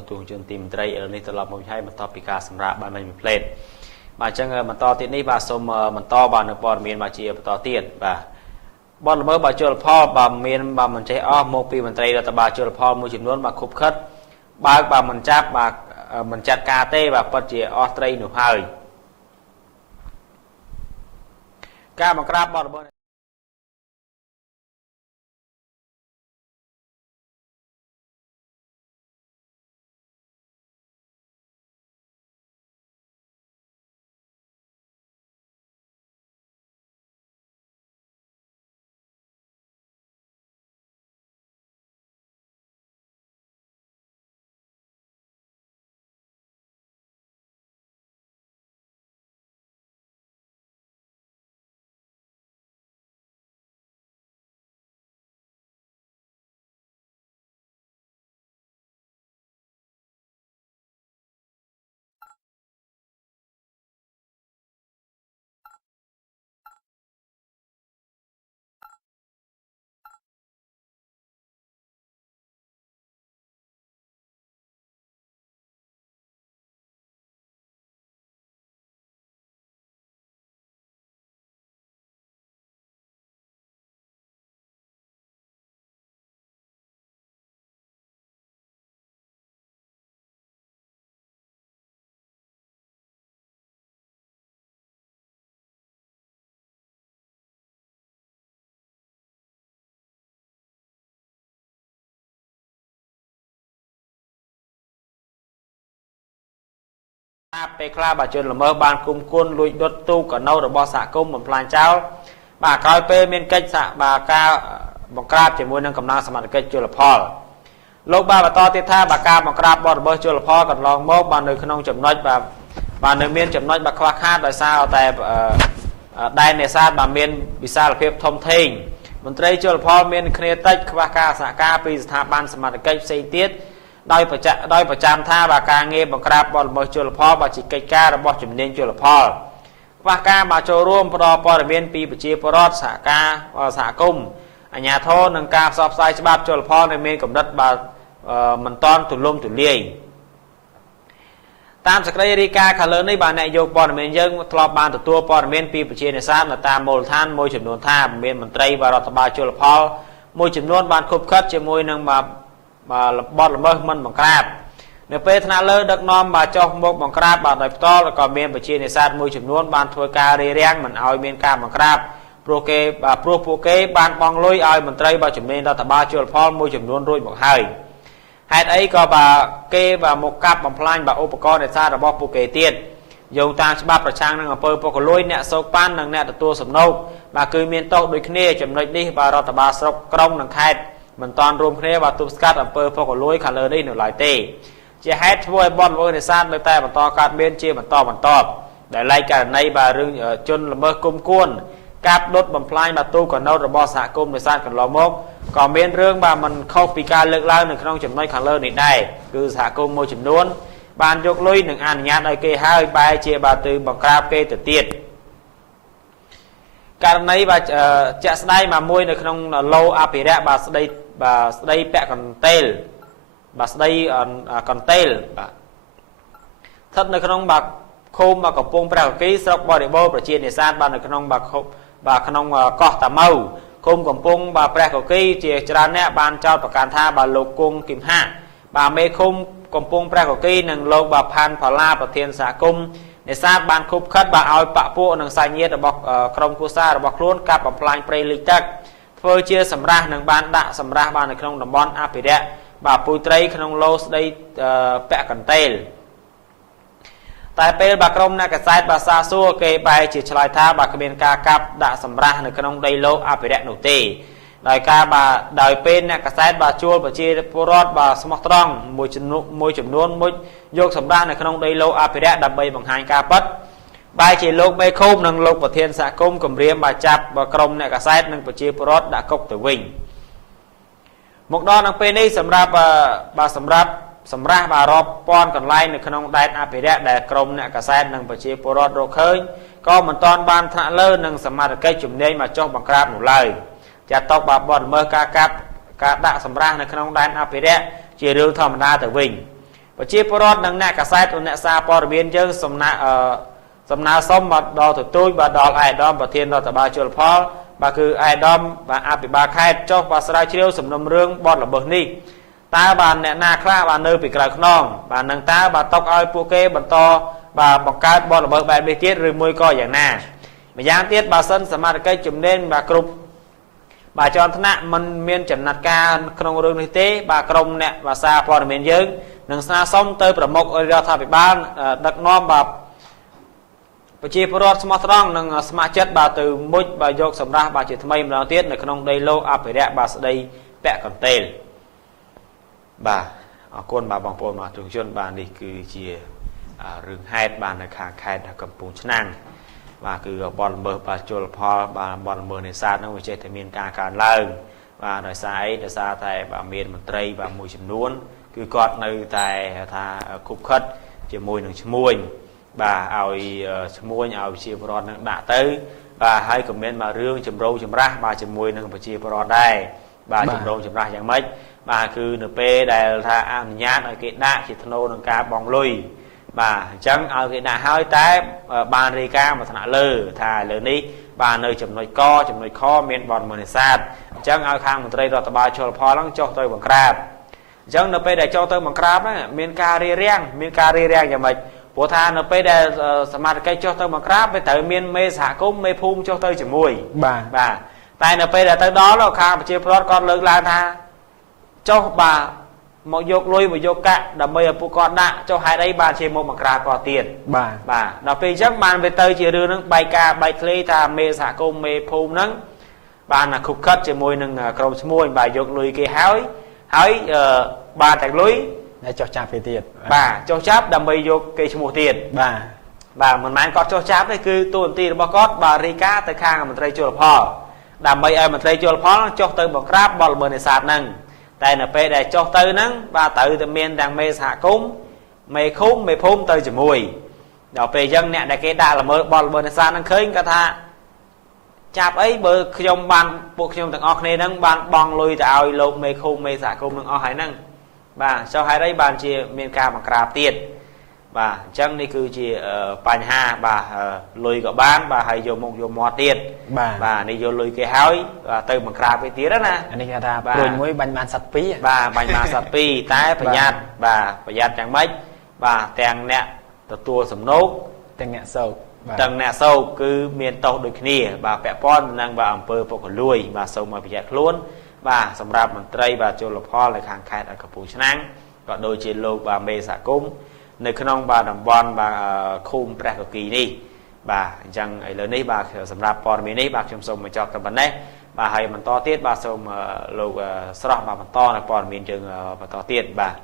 ទទួលជនទីមន្ត្រីនេះត្រឡប់មកហើយបន្តពីការសម្រាប់បានមិនផ្លេតបាទអញ្ចឹងបន្តទៀតនេះបាទសូមបន្តបាទនៅព័ត៌មានបាទជាបន្តទៀតបាទបទល្មើសបាទជលផលបាទមានបាទមិនចេះអស់មកពីមន្ត្រីរដ្ឋបាលជលផលមួយចំនួនបាទខុបខិតបើកបាទមិនចាប់បាទមិនចាត់ការទេបាទពិតជាអស់ត្រីនោះហើយការបង្ក្រាបបទល្មើសពេលខ្លះបាទជនល្មើសបានគុំគុនលួចដុតទូកណូរបស់សហគមន៍បំផ្លាញចោលបាទក្រោយពេលមានកិច្ចសហបាទការបង្ក្រាបជាមួយនឹងកម្លាំងសមត្ថកិច្ចជលផលលោកបាទបន្តទៀតថាបាទការបង្ក្រាបបទល្មើសជលផលកន្លងមកបាទនៅក្នុងចំណុចបាទនៅមានចំណុចបាទខ្វះខាតដោយសារតែដែននេសាទបាទមានវិសាលភាពធំធេងមន្ត្រីជលផលមានគ្នាតិចខ្វះការសហការពីស្ថាប័នសមត្ថកិច្ចផ្សេងទៀតដោយប្រចាំថាបាទការងារបង្ក្រាបបទល្មើសជលផលបាទជាកិច្ចការរបស់ជំនាញជលផលខ្វះការបាទចូលរួមផ្ដល់ព័ត៌មានពីប្រជាពលរដ្ឋសហគមន៍អាជ្ញាធរនិងការផ្សព្វផ្សាយច្បាប់ជលផលនៅមានកម្រិតបាទមិនទាន់ទូលំទូលាយតាមសេចក្តីរាយការណ៍ខាងលើនេះបាទអ្នកយកព័ត៌មានយើងធ្លាប់បានទទួលព័ត៌មានពីប្រជានេសាទនៅតាមមូលដ្ឋានមួយចំនួនថាមានមន្ត្រីរដ្ឋបាលជលផលមួយចំនួនបានខុបខិតជាមួយនឹងបាទបទល្មើសមិនបង្ក្រាបនៅពេលថ្នាក់លើដឹកនាំបាទចុះមកបង្ក្រាបបាទដោយផ្ទាល់ក៏មានប្រជានេសាទមួយចំនួនបានធ្វើការរារាំងមិនឲ្យមានការបង្ក្រាបព្រោះពួកគេបានបង់លុយឲ្យមន្ត្រីបាទជំនាញរដ្ឋបាលជលផលមួយចំនួនរួចមកហើយហេតុអីក៏បាទគេបាទមកកាប់បំផ្លាញបាទឧបករណ៍នេសាទរបស់ពួកគេទៀតយោងតាមច្បាប់ប្រឆាំងនឹងអំពើពុករលួយអ្នកសោកប៉ាន់និងអ្នកទទួលសំណូកបាទគឺមានទោសដូចគ្នាចំណុចនេះបាទរដ្ឋបាលស្រុកក្រុងនិងខេត្តមិនតាន់រួមគ្នាបាទទប់ស្កាត់អំពើពុករលួយខាងលើនេះនៅឡើយទេជាហេតុធ្វើឲ្យបទល្មើសនេសាទនៅតែបន្តកើតមានជាបន្តបន្ទាប់ដែលឡែកករណីបាទរឿងជនល្មើសគុំគួនកាប់ដុតបំផ្លាញបាទទូកណូតរបស់សហគមន៍នេសាទកន្លងមកក៏មានរឿងបាទមិនខុសពីការលើកឡើងនៅក្នុងចំណុចខាងលើនេះដែរគឺសហគមន៍មួយចំនួនបានយកលុយនិងអនុញ្ញាតឲ្យគេហើយបែរជាបាទទៅបង្ក្រាបគេទៅទៀតករណីបាទជាក់ស្ដែងបាទមួយនៅក្នុងឡូអភិរក្សបាទស្ដីពាក់កន្ទេលបាទស្ដីកន្ទេលបាទស្ថិតនៅក្នុងបាទឃុំកំពង់ព្រះកគីស្រុកបរិបូរប្រជានេសាទបាទនៅក្នុងបាទក្នុងកោះតាម៉ៅឃុំកំពង់បាទព្រះកគីជាច្រើនអ្នកបានចោទប្រកាន់ថាបាទលោកគង់គឹមហាបាទមេឃុំកំពង់ព្រះកគីនិងលោកបាទផាន់ផល្លាប្រធានសហគមន៍នេសាទបានខុបខិតបាទឲ្យបពពួកនិងសាច់ញាតិរបស់ក្រុមគូសារបស់ខ្លួនកាប់បំផ្លាញព្រៃលិចទឹកធ្វើជាសម្រះនិងបានដាក់សម្រះបាទនៅក្នុងតំបន់អភិរក្សបាទពុយត្រីក្នុងឡូស្ដីពាក់កន្ទេលតែពេលបាទក្រុមអ្នកកសែតបាទសាសួរគេបែរជាឆ្លើយថាបាទគ្មានការកាប់ដាក់សម្រះនៅក្នុងដីឡូអភិរក្សនោះទេដោយពេលអ្នកកសែតបាទជួលប្រជាពលរដ្ឋបាទស្មោះត្រង់មួយចំនួនមួយយកសម្រះនៅក្នុងដីឡូអភិរក្សដើម្បីបង្ហាញការពិតបែរជាលោកមេឃុំនិងលោកប្រធានសហគមន៍គម្រាមបាទចាប់ក្រុមអ្នកកសែតនិងប្រជាពលរដ្ឋដាក់គុកទៅវិញមកដល់នៅពេលនេះសម្រាប់សម្រះបាទរាប់ពាន់កន្លែងនៅក្នុងដែនអភិរក្សដែលក្រុមអ្នកកសែតនិងប្រជាពលរដ្ឋរកឃើញក៏មិនទាន់បានថ្នាក់លើនិងសមាជិកជំនាញមកចុះបង្ក្រាបនោះឡើយចាត់ទុកបាទបទល្មើសការដាក់សម្រះនៅក្នុងដែនអភិរក្សជារឿងធម្មតាទៅវិញ ប្រជាពលរដ្ឋនិងអ្នកកាសែតអ្នកសារព័ត៌មានយើងសំណើសុំមកដល់ទទូចបាទដល់ឯកឧត្តមប្រធានរដ្ឋបាលជលផលបាទគឺឯកឧត្តមបាទអភិបាលខេត្តចុះបាទស្រាវជ្រាវសំណុំរឿងបទល្មើសនេះតើបាទអ្នកណាខ្លះបាទនៅពីក្រៅខ្នងបាទនឹងតើបាទຕົកឲ្យពួកគេបន្តបាទបង្កើតបទល្មើសបែបនេះទៀតឬមួយក៏យ៉ាងណាម្យ៉ាងទៀតបើសិនសមាជិកជំនាញបាទគ្រប់បាទជាន់ថ្នាក់មិនមានចំណាត់ការក្នុងរឿងនេះទេបាទក្រុមអ្នកភាសាព័ត៌មានយើងនឹងស្នើសុំទៅប្រមុខរដ្ឋាភិបាលដឹកនាំបាទប្រជាពលរដ្ឋស្មោះត្រង់និងស្ម័គ្រចិត្តបាទទៅមុជបាទយកសម្រាប់បាទជាថ្មីម្ដងទៀតនៅក្នុងដីឡូអភិរក្សបាទស្ដីពាក់កន្ទេលបាទអរគុណបាទបងប្អូនបាទទស្សនិកជនបាទនេះគឺជារឿងហេតុបាទនៅខាងខេត្តកំពង់ឆ្នាំងបាទគឺបទល្មើសបាទជលផលបាទបទល្មើសនេសាទហ្នឹងវាចេះតែមានការកើនឡើងបាទដោយសារអីដោយសារតែបាទមានមន្ត្រីបាទមួយចំនួនគឺគាត់នៅតែថាគប់ខិតជាមួយនឹងឈ្មួញបាទឲ្យឈ្មួញឲ្យប្រជាពលរដ្ឋនឹងដាក់ទៅបាទហើយក៏មានមករឿងចម្រូងចម្រាសបាទជាមួយនឹងប្រជាពលរដ្ឋដែរបាទចម្រូងចម្រាសយ៉ាងម៉េចបាទគឺនៅពេលដែលថាអនុញ្ញាតឲ្យគេដាក់ជាថ្នូរនឹងការបង់លុយបាទអញ្ចឹងឲ្យគេដាក់ហើយតែបានរាយការណ៍មកថ្នាក់លើថាលើនេះបាទនៅចំណុចកចំណុចខមានបទល្មើសនេសាទអញ្ចឹងឲ្យខាងមន្ត្រីរដ្ឋបាលជលផលហ្នឹងចុះទៅបង្ក្រាបអញ្ចឹងនៅពេលដែលចុះទៅបង្ក្រាបហ្នឹងមានការរារាំងយ៉ាងម៉េចព្រោះថានៅពេលដែលសមាជិកចុះទៅបង្ក្រាបវាត្រូវមានមេសហគមន៍មេភូមិចុះទៅជាមួយបាទតែនៅពេលដែលទៅដល់ខាងប្រជាពលរដ្ឋគាត់លើកឡើងថាចុះបាទមកយកលុយមកយកកាក់ដើម្បីឲ្យពួកគាត់ដាក់ចុះហេតុអីបានជាមកបង្ក្រាបគាត់ទៀតបាទដល់ពេលអញ្ចឹងបានវាទៅជារឿងហ្នឹងបែកការបែកធ្លាយថាមេសហគមន៍មេភូមិហ្នឹងបានខុបខិតជាមួយនឹងក្រុមឈ្មួញបាទយកលុយគេហើយបានតែលុយតែចុះចាប់គេទៀតបាទចុះចាប់ដើម្បីយកគេឈ្មោះទៀតបាទមិនមែនគាត់ចុះចាប់ទេគឺតួនាទីរបស់គាត់បាទរាយការណ៍ទៅខាងមន្ត្រីជលផលដើម្បីឲ្យមន្ត្រីជលផលចុះទៅបង្ក្រាបបទល្មើសនេសាទហ្នឹងតែនៅពេលដែលចុះទៅហ្នឹងបាទត្រូវតែមានទាំងមេសហគមន៍មេឃុំមេភូមិទៅជាមួយដល់ពេលអញ្ចឹងអ្នកដែលគេដាក់ល្មើសបទល្មើសនេសាទហ្នឹងឃើញគាត់ថាចាប់អីបើខ្ញុំបានពួកខ្ញុំទាំងអស់គ្នាហ្នឹងបានបង់លុយទៅឲ្យលោកមេឃុំមេសហគមន៍នឹងអស់ហើយហ្នឹងបាទចុះហេតុអីបានជាមានការបង្ក្រាបទៀតបាទអញ្ចឹងនេះគឺជាបញ្ហាបាទលុយក៏បានបាទហើយយកមកយកមាត់ទៀតបាទនេះយកលុយគេហើយទៅបង្ក្រាបគេទៀតណាអានេះគេថាព្រួយមួយបាញ់បានសត្វពីរបាទបាញ់បានសត្វពីរតែប្រយ័ត្នបាទប្រយ័ត្នយ៉ាងម៉េចបាទទាំងអ្នកទទួលសំណូកទាំងអ្នកសោកគឺមានទោសដូចគ្នាបាទពាក់ព័ន្ធនឹងបាទអំពើពុករលួយបាទសូមឲ្យប្រយ័ត្នខ្លួនបាទសម្រាប់មន្ត្រីបាទជលផលនៅខាងខេត្តកំពង់ឆ្នាំងក៏ដូចជាលោកបាទមេសហគមន៍នៅក្នុងបាទតំបន់បាទឃុំព្រះកគីនេះបាទអញ្ចឹងឥឡូវនេះបាទសម្រាប់ព័ត៌មាននេះបាទខ្ញុំសូមបញ្ចប់តែប៉ុណ្ណេះបាទហើយបន្តទៀតបាទសូមលោកស្រស់បាទបន្តនៅព័ត៌មានយើងបន្តទៀតបាទ